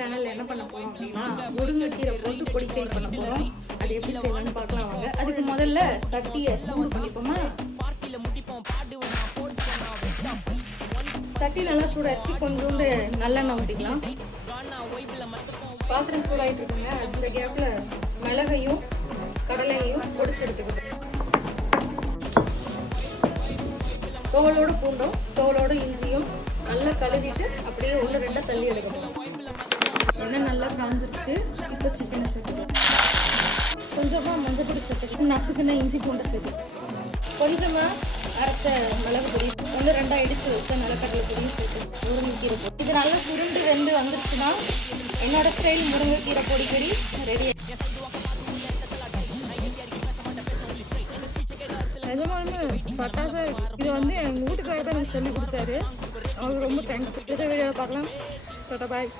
சேனல்ல என்ன பண்ண போறோம் அப்படின்னா முருங்கைக்கீரை போட்டு பொடிக்கறி பண்ண போறோம். அது எப்படி செய்யலாம்னு பார்க்கலாம் வாங்க. அதுக்கு முதல்ல சட்டியை சூடு பண்ணிப்போமா. சட்டி நல்லா சூடாச்சு. கொஞ்சோண்டு நல்லெண்ணெய் ஊற்றிக்கலாம். பாத்திரம் சூடாயிட்டு இருக்குங்க. இந்த கேப்ல மிளகையும் கடலையும் பொடிச்சு எடுத்துக்கிட்டு தோலோட பூண்டும் தோலோட இஞ்சியும் நல்லா கழுவிட்டு அப்படியே ஒன்று ரெண்டாக தள்ளி எடுக்கணும். எண்ணெய் நல்லா காஞ்சிருச்சு. இப்போ சிக்கனை சேர்த்துக்கலாம். கொஞ்சமாக மஞ்சள் பொடி சேர்த்துக்கலாம். நசுக்குன்னா இஞ்சி பூண்டை சேர்த்துக்கலாம். கொஞ்சமாக அரைச்ச மிளகு பொடி ஒன்று ரெண்டாக இடிச்சு வச்ச நிலக்கடலை பொடியும் சேர்த்து முருங்கைக்கீரை பொடி. இது நல்லா சுருண்டு வெந்து வந்துருச்சுன்னா என்னோட ஸ்டைல் முருங்கைக்கீரை பொடிக்கறி ரெடி. நிஜமாலுமே பட்டாசா இது வந்து எங்கள் வீட்டுக்காரர் தான் எனக்கு சொல்லி கொடுத்தாரு. அவருக்கு ரொம்ப தேங்க்ஸ். இதை வீடியோவில் பார்க்கலாம். டாடா பாய்.